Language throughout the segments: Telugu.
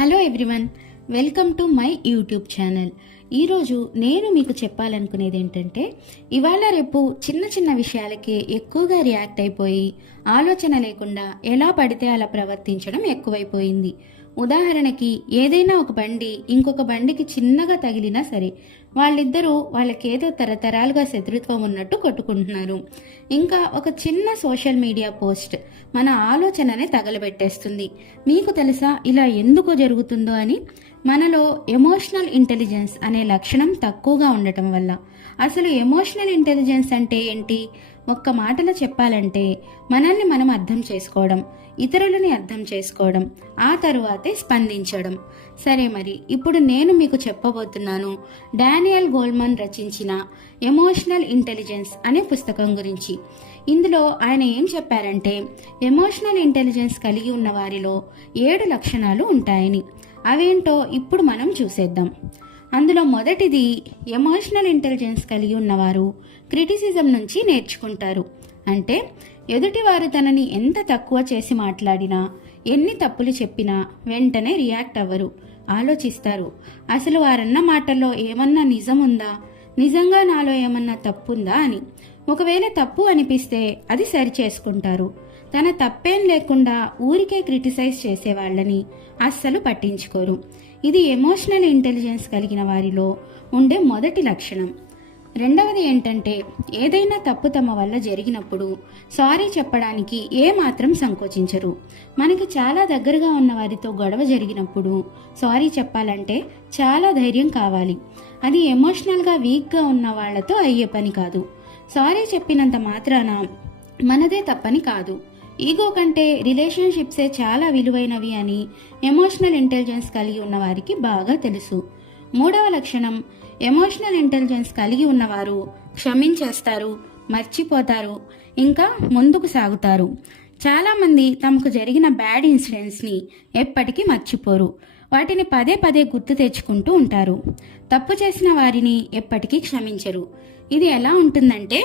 Hello everyone, welcome to my YouTube channel. ఈరోజు నేను మీకు చెప్పాలనుకునేది ఏంటంటే, ఇవాళ రేపు చిన్న చిన్న విషయాలకి ఎక్కువగా రియాక్ట్ అయిపోయి ఆలోచన లేకుండా ఎలా పడితే అలా ప్రవర్తించడం ఎక్కువైపోయింది. ఉదాహరణకి ఏదైనా ఒక బండి ఇంకొక బండికి చిన్నగా తగిలినా సరే వాళ్ళిద్దరూ వాళ్ళకేదో తరతరాలుగా శత్రుత్వం ఉన్నట్టు కొట్టుకుంటున్నారు. ఇంకా ఒక చిన్న సోషల్ మీడియా పోస్ట్ మన ఆలోచననే తగలబెట్టేస్తుంది. మీకు తెలుసా ఇలా ఎందుకు జరుగుతుందో అని? మనలో ఎమోషనల్ ఇంటెలిజెన్స్ అనే లక్షణం తక్కువగా ఉండటం వల్ల. అసలు ఎమోషనల్ ఇంటెలిజెన్స్ అంటే ఏంటి? ఒక్క మాటలో చెప్పాలంటే మనల్ని మనం అర్థం చేసుకోవడం, ఇతరులని అర్థం చేసుకోవడం, ఆ తరువాతే స్పందించడం. సరే, మరి ఇప్పుడు నేను మీకు చెప్పబోతున్నాను డానియల్ గోల్మన్ రచించిన ఎమోషనల్ ఇంటెలిజెన్స్ అనే పుస్తకం గురించి. ఇందులో ఆయన ఏం చెప్పారంటే, ఎమోషనల్ ఇంటెలిజెన్స్ కలిగి ఉన్న వారిలో 7 లక్షణాలు ఉంటాయని. అవేంటో ఇప్పుడు మనం చూసేద్దాం. అందులో మొదటిది, ఎమోషనల్ ఇంటెలిజెన్స్ కలిగి ఉన్నవారు క్రిటిసిజం నుంచి నేర్చుకుంటారు. అంటే ఎదుటివారు తనని ఎంత తక్కువ చేసి మాట్లాడినా, ఎన్ని తప్పులు చెప్పినా వెంటనే రియాక్ట్ అవ్వరు, ఆలోచిస్తారు. అసలు వారన్న మాటల్లో ఏమన్నా నిజం ఉందా, నిజంగా నాలో ఏమన్నా తప్పుందా అని. ఒకవేళ తప్పు అనిపిస్తే అది సరి చేసుకుంటారు. తన తప్పేం లేకుండా ఊరికే క్రిటిసైజ్ చేసేవాళ్ళని అస్సలు పట్టించుకోరు. ఇది ఎమోషనల్ ఇంటెలిజెన్స్ కలిగిన వారిలో ఉండే మొదటి లక్షణం. రెండవది ఏంటంటే, ఏదైనా తప్పు తమ వల్ల జరిగినప్పుడు సారీ చెప్పడానికి ఏమాత్రం సంకోచించరు. మనకి చాలా దగ్గరగా ఉన్న వారితో గొడవ జరిగినప్పుడు సారీ చెప్పాలంటే చాలా ధైర్యం కావాలి. అది ఎమోషనల్గా వీక్గా ఉన్న వాళ్లతో అయ్యే పని కాదు. సారీ చెప్పినంత మాత్రాన మనదే తప్పని కాదు. ఈగో కంటే రిలేషన్షిప్సే చాలా విలువైనవి అని ఎమోషనల్ ఇంటెలిజెన్స్ కలిగి ఉన్న వారికి బాగా తెలుసు. మూడవ లక్షణం, ఎమోషనల్ ఇంటెలిజెన్స్ కలిగి ఉన్నవారు క్షమించేస్తారు, మర్చిపోతారు, ఇంకా ముందుకు సాగుతారు. చాలామంది తమకు జరిగిన బ్యాడ్ ఇన్సిడెంట్స్ని ఎప్పటికీ మర్చిపోరు. వాటిని పదే పదే గుర్తు తెచ్చుకుంటూ ఉంటారు. తప్పు చేసిన వారిని ఎప్పటికీ క్షమించరు. ఇది ఎలా ఉంటుందంటే,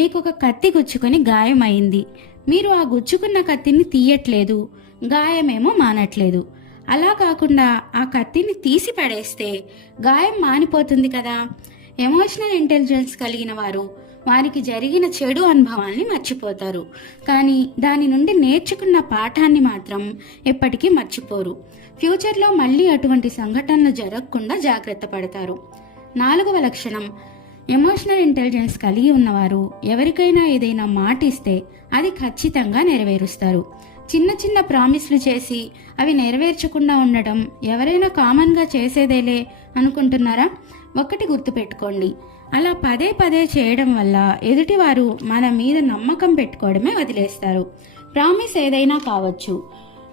మీకు ఒక కత్తి గుచ్చుకొని గాయం అయింది. మీరు ఆ గుచ్చుకున్న కత్తిని తీయట్లేదు, గాయమేమో మానట్లేదు. అలా కాకుండా ఆ కత్తిని తీసి పడేస్తే గాయం మానిపోతుంది కదా. ఎమోషనల్ ఇంటెలిజెన్స్ కలిగిన వారు వారికి జరిగిన చెడు అనుభవాల్ని మర్చిపోతారు, కానీ దాని నుండి నేర్చుకున్న పాఠాన్ని మాత్రం ఎప్పటికీ మర్చిపోరు. ఫ్యూచర్లో మళ్ళీ అటువంటి సంఘటనలు జరగకుండా జాగ్రత్త పడతారు. నాలుగవ లక్షణం, ఎమోషనల్ ఇంటెలిజెన్స్ కలిగి ఉన్నవారు ఎవరికైనా ఏదైనా మాట ఇస్తే అది ఖచ్చితంగా నెరవేరుస్తారు. చిన్న చిన్న ప్రామిస్లు చేసి అవి నెరవేర్చకుండా ఉండటం ఎవరైనా కామన్గా చేసేదేలే అనుకుంటున్నారా? ఒకటి గుర్తుపెట్టుకోండి, అలా పదే పదే చేయడం వల్ల ఎదుటివారు మన మీద నమ్మకం పెట్టుకోవడమే వదిలేస్తారు. ప్రామిస్ ఏదైనా కావచ్చు.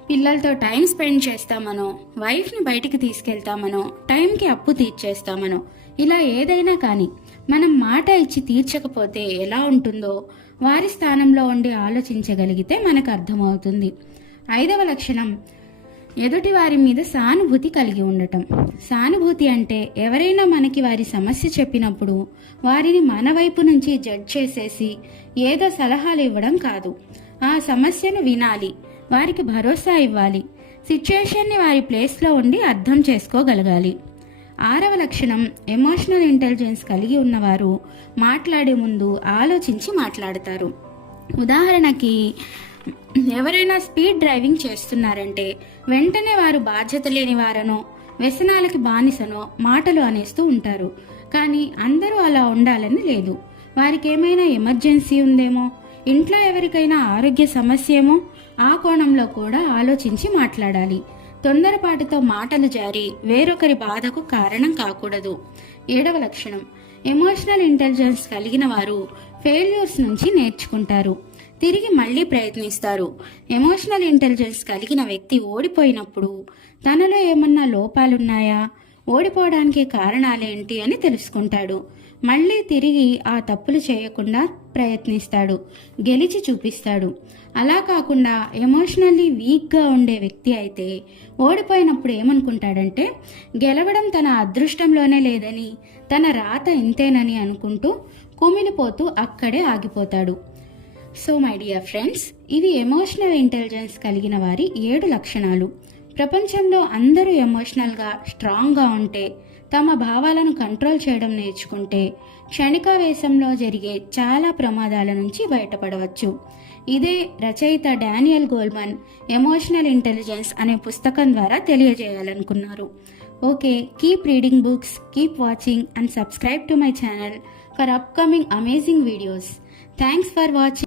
పిల్లలతో టైం స్పెండ్ చేస్తామనో, వైఫ్ని బయటికి తీసుకెళ్తామనో, టైంకి అప్పు తీర్చేస్తామనో, ఇలా ఏదైనా కానీ మనం మాట ఇచ్చి తీర్చకపోతే ఎలా ఉంటుందో వారి స్థానంలో ఉండి ఆలోచించగలిగితే మనకు అర్థమవుతుంది. ఐదవ లక్షణం, ఎదుటి వారి మీద సానుభూతి కలిగి ఉండటం. సానుభూతి అంటే ఎవరైనా మనకి వారి సమస్య చెప్పినప్పుడు వారిని మన వైపు నుంచి జడ్జ్ చేసేసి ఏదో సలహాలు ఇవ్వడం కాదు. ఆ సమస్యను వినాలి, వారికి భరోసా ఇవ్వాలి, సిచ్యుయేషన్ని వారి ప్లేస్లో ఉండి అర్థం చేసుకోగలగాలి. ఆరవ లక్షణం, ఎమోషనల్ ఇంటెలిజెన్స్ కలిగి ఉన్నవారు మాట్లాడే ముందు ఆలోచించి మాట్లాడతారు. ఉదాహరణకి, ఎవరైనా స్పీడ్ డ్రైవింగ్ చేస్తున్నారంటే వెంటనే వారు బాధ్యత లేని వారనో, వ్యసనాలకి బానిసనో మాటలు అనేస్తూ ఉంటారు. కానీ అందరూ అలా ఉండాలని లేదు. వారికి ఏమైనా ఎమర్జెన్సీ ఉందేమో, ఇంట్లో ఎవరికైనా ఆరోగ్య సమస్య ఏమో, ఆ కోణంలో కూడా ఆలోచించి మాట్లాడాలి. తొందరపాటుతో మాటలు జారి వేరొకరి బాధకు కారణం కాకూడదు. ఏడవ లక్షణం, ఎమోషనల్ ఇంటెలిజెన్స్ కలిగిన వారు ఫెయిల్యూర్స్ నుంచి నేర్చుకుంటారు, తిరిగి మళ్ళీ ప్రయత్నిస్తారు. ఎమోషనల్ ఇంటెలిజెన్స్ కలిగిన వ్యక్తి ఓడిపోయినప్పుడు తనలో ఏమన్నా లోపాలున్నాయా, ఓడిపోవడానికి కారణాలేంటి అని తెలుసుకుంటాడు. మళ్ళీ తిరిగి ఆ తప్పులు చేయకుండా ప్రయత్నిస్తాడు, గెలిచి చూపిస్తాడు. అలా కాకుండా ఎమోషనల్లీ వీక్గా ఉండే వ్యక్తి అయితే ఓడిపోయినప్పుడు ఏమనుకుంటాడంటే, గెలవడం తన అదృష్టంలోనే లేదని, తన రాత ఇంతేనని అనుకుంటూ కుమిలిపోతూ అక్కడే ఆగిపోతాడు. సో మై డియర్ ఫ్రెండ్స్, ఇవి ఎమోషనల్ ఇంటెలిజెన్స్ కలిగిన వారి 7 లక్షణాలు. ప్రపంచంలో అందరూ ఎమోషనల్గా స్ట్రాంగ్గా ఉంటే, తమ భావాలను కంట్రోల్ చేయడం నేర్చుకుంటే క్షణికావేశంలో జరిగే చాలా ప్రమాదాల నుంచి బయటపడవచ్చు. ఇదే రచయిత డానియల్ గోల్మన్ ఎమోషనల్ ఇంటెలిజెన్స్ అనే పుస్తకం ద్వారా తెలియజేయాలనుకున్నారు. Okay, keep reading books, keep watching and subscribe to my channel for upcoming amazing videos. Thanks for watching.